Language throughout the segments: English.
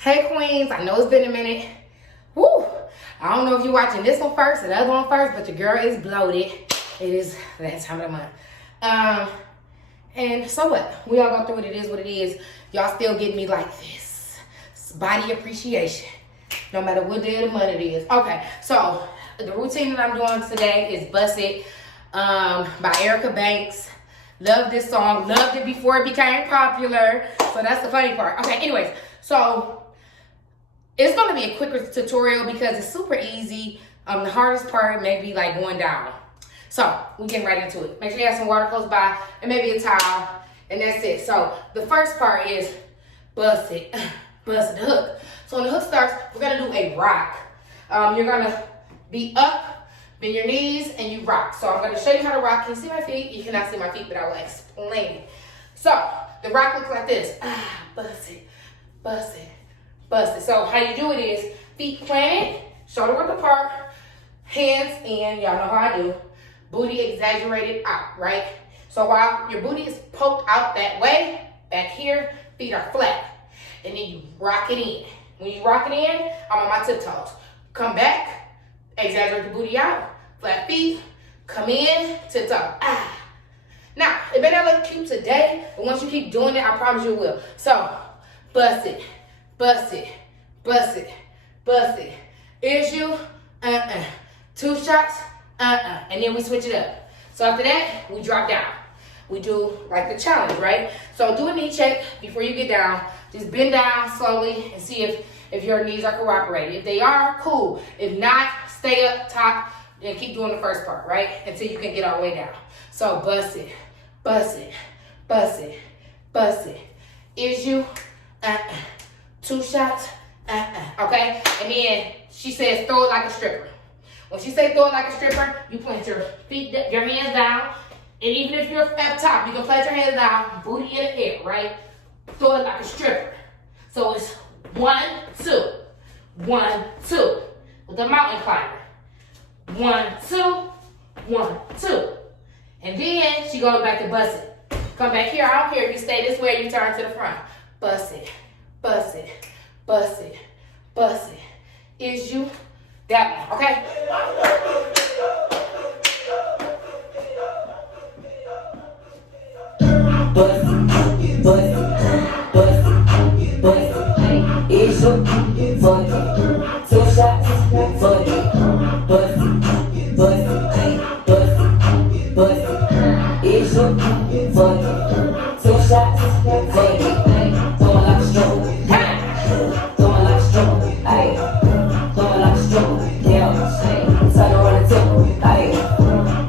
Hey Queens, I know it's been a minute. Woo! I don't know if you're watching this one first or the other one first, but your girl is bloated. It is that time of the month. And so what? We all go through it. It is what it is. Y'all still getting me like this. It's body appreciation. No matter what day of the month it is. Okay, so the routine that I'm doing today is Bust It by Erica Banks. Love this song. Loved it before it became popular. So that's the funny part. Okay, anyways. So it's going to be a quicker tutorial because it's super easy. The hardest part may be like going down. So we get right into it. Make sure you have some water close by and maybe a towel. And that's it. So the first part is bust it. Bust the hook. So when the hook starts, we're going to do a rock. You're going to be up, bend your knees, and you rock. So I'm going to show you how to rock. Can you see my feet? You cannot see my feet, but I will explain it. So the rock looks like this. Bust it, bust it, bust it. So how you do it is feet planted, shoulder width apart, hands in. Y'all know how I do. Booty exaggerated out, right? So while your booty is poked out that way, back here, feet are flat. And then you rock it in. When you rock it in, I'm on my tiptoes. Come back, exaggerate the booty out, flat feet, come in, tiptoe. Now, it may not look cute today, but once you keep doing it, I promise you it will. So, bust it, bust it, bust it, bust it. Issue, 2 shots, and then we switch it up. So after that, we drop down. We do like the challenge, right? So do a knee check before you get down. Just bend down slowly and see if your knees are cooperating. If they are, cool. If not, stay up top and keep doing the first part, right? Until you can get all the way down. So bust it, bust it, bust it, bust it. Issue, 2 shots, okay? And then she says throw it like a stripper. When she says throw it like a stripper, you plant your feet, your hands down. And even if you're up top, you can plant your hands down, booty in the air, right? Throw it like a stripper. So it's 1, 2, 1, 2 with a mountain climber. 1, 2, 1, 2. And then she goes back to bust it. Come back here. I don't care if you stay this way or you turn to the front. Bust it, bust it, bust it, bust it. Is you that one, okay? Bust it, bust it, bust it, bust it. Is you fuck it? 2 shots, fuck it. Bust it, bust it, bust it, bust it. Is you fuck it? 2 shots, fuck it. Throw it like a stroke, throw it like a stroke, ayy. Throw it like a stroke, yeah. Turn around and tip, ayy.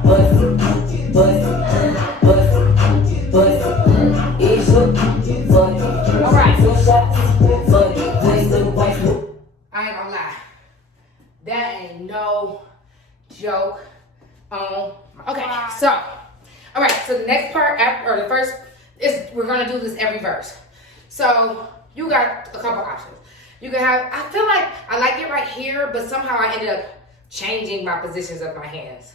Bust it, bust it, bust it, bust it. Is you fuck it? All right. 2 shots, fuck it. Please look away. I ain't gonna lie. That ain't no joke. Okay, so, all right, so the next part, after, or the first, is we're gonna do this every verse. So, you got a couple options. You can have, I feel like I like it right here, but somehow I ended up changing my positions of my hands.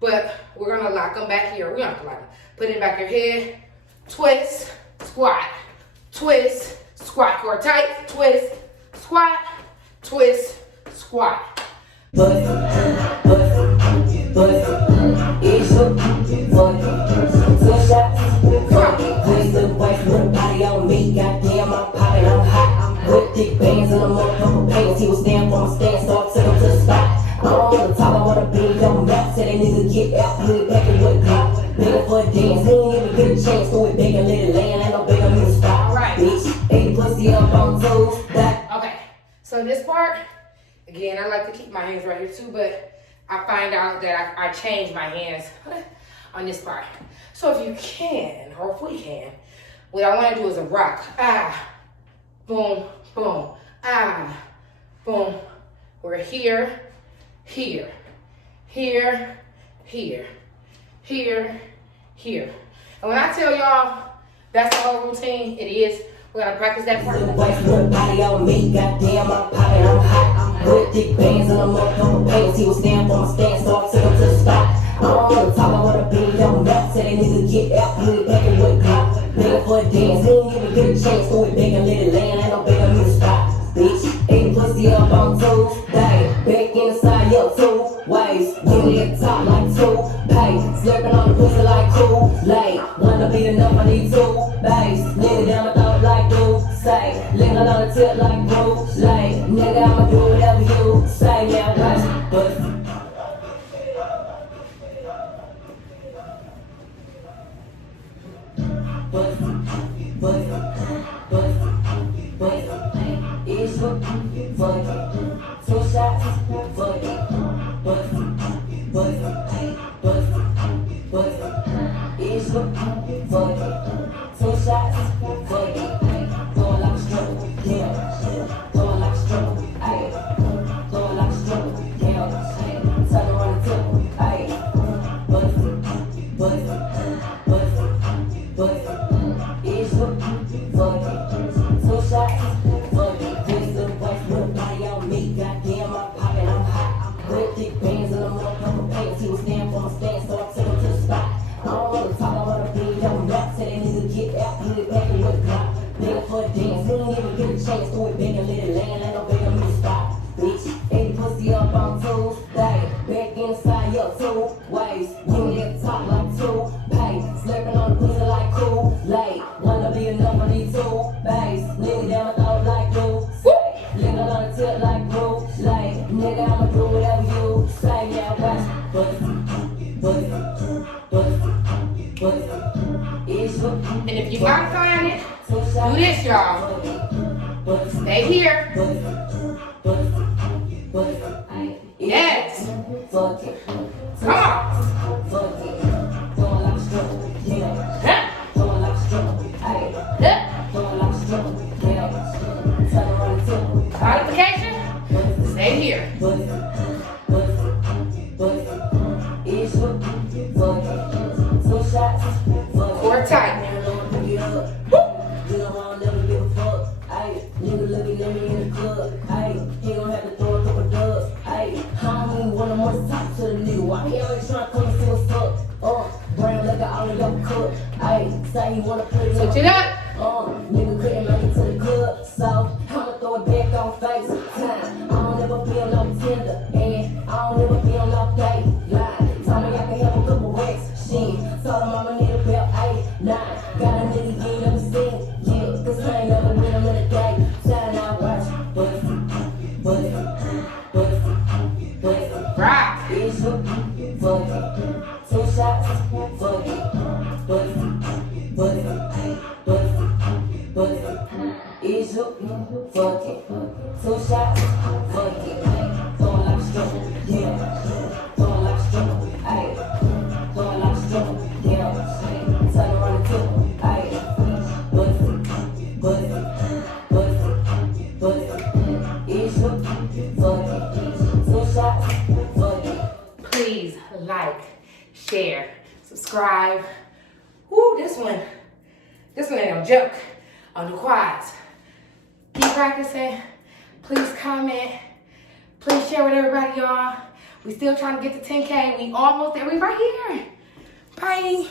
But we're gonna lock them back here. We're gonna have to lock them. Put it in back of your head, twist, squat, twist, squat. Core tight, twist, squat, twist, squat. Bust it, bust it, bust it. It's your fuck it. 2 shots, fuck it. Please look away from the body on me. Goddamn, I'm popping, I'm hot. I'm with thick bands and I'm motherfucking pants. He was stand for my stand, so I took him to the spot. I'm on the top, I wanna be on the map. Said that nigga get out, put it back in what clock. Begging for a dance, he ain't even get a chance. So it begging, let it land, ain't no begging me to stop. All right, bitch, ain't pussy up on toes. Okay, so this part. Again, I like to keep my hands right here too, but I find out that I change my hands on this part. So if you can, or if we can, what I want to do is a rock. Boom, boom, boom. We're here, here, here, here, here, here. And when I tell y'all that's the whole routine, it is. We gotta practice that part. Body on me, goddamn, I'm popping, I'm hot. I'm with thick bands and I'm motherfucking pants. He was stand for my stand, so I took him to the spot. I'm on the top, I wanna be on the map. Said that nigga get out, put it back in what clock. Begging for a dance, he ain't even get a chance. So it begging, let it land, ain't no begging me to stop. up on Tuesday. Back inside your 2 ways. Give me a top like 2-pay. Slurping on the pussy like Kool-Aid. Wanna be the number, need 2 bays. Nigga down my throat like do say. Linger on the tip like Kool-Aid. Nigga, I'ma do whatever you say. Now watch, but it's your fuck it. 2 shots, fuck it. Bust it. It's your fuck it. 2 shots, fuck it. Going like a struggle, yeah. Going like a struggle, ayy. Going like a struggle, yeah. Turn around the tip, ayy. Bust it. It's your fuck it. 2 shots. Goddamn, I'm poppin', I'm hot. Red thick bands and I'm on purple pants. He was stand for my stand, so I took him to the spot. I don't wanna talk, I wanna be on rap. Said that nigga get out, hit it back and with a Glock. Nigga for a dance, he didn't even get a chance. Throw it back and let it land, ain't no begging me to stop. Bitch, ate the pussy up on Tuesday. Back inside your 2 ways. Give me that top like 2-pay. Slurping on the pussy like Kool-Aid. Wanna be a number, need 2 bays. Nigga down my throat like glue. Linger on the tip like Kool-Aid. Nigga, I'ma do whatever you say. Now watch, bust it's your. And if you gotta find it, do this, y'all. Stay here. Yes. Come on. Going like a struggle, yeah. Going like a struggle, ayy. Going like a struggle, yeah. Turn around the tip. Qualification, stay here. It's your fuck it. 2 shots, fuck it. Core tight. You know I'll never give a fuck. Ayy, nigga looking at me in the club. Ayy, he gon' have to throw a couple dubs. Ayy, I don't even wanna more talk to the nigga. Why he always tryna come and see what's up? Brown liquor all in your cup. Ayy, say he wanna put it Switch it up. Nigga couldn't make it to the club, so I'ma throw it back on FaceTime. I don't ever be on no Tinder, and I don't ever be on no Dateline. Told me I can have a couple racks, shit. Told him I'ma need about 8, 9. Got a nigga you ain't never seen, yeah. 'Cause I ain't never been him in a day. Time I watch, bust Rock. it's your fuck it. 2 shots, fuck it. It's your fuck it. 2 shots, fuck it. Going like a struggle, yeah. Going like a struggle, ayy. Going like a struggle, yeah. Turn around the tip, ayy. Bust it. It's your fuck it. 2 shots, fuck it. Please like, share, subscribe. Woo, this one ain't no joke. On the quads. Keep practicing. Please comment. Please share with everybody, y'all. We still trying to get to 10K. We almost there. We right here. Bye.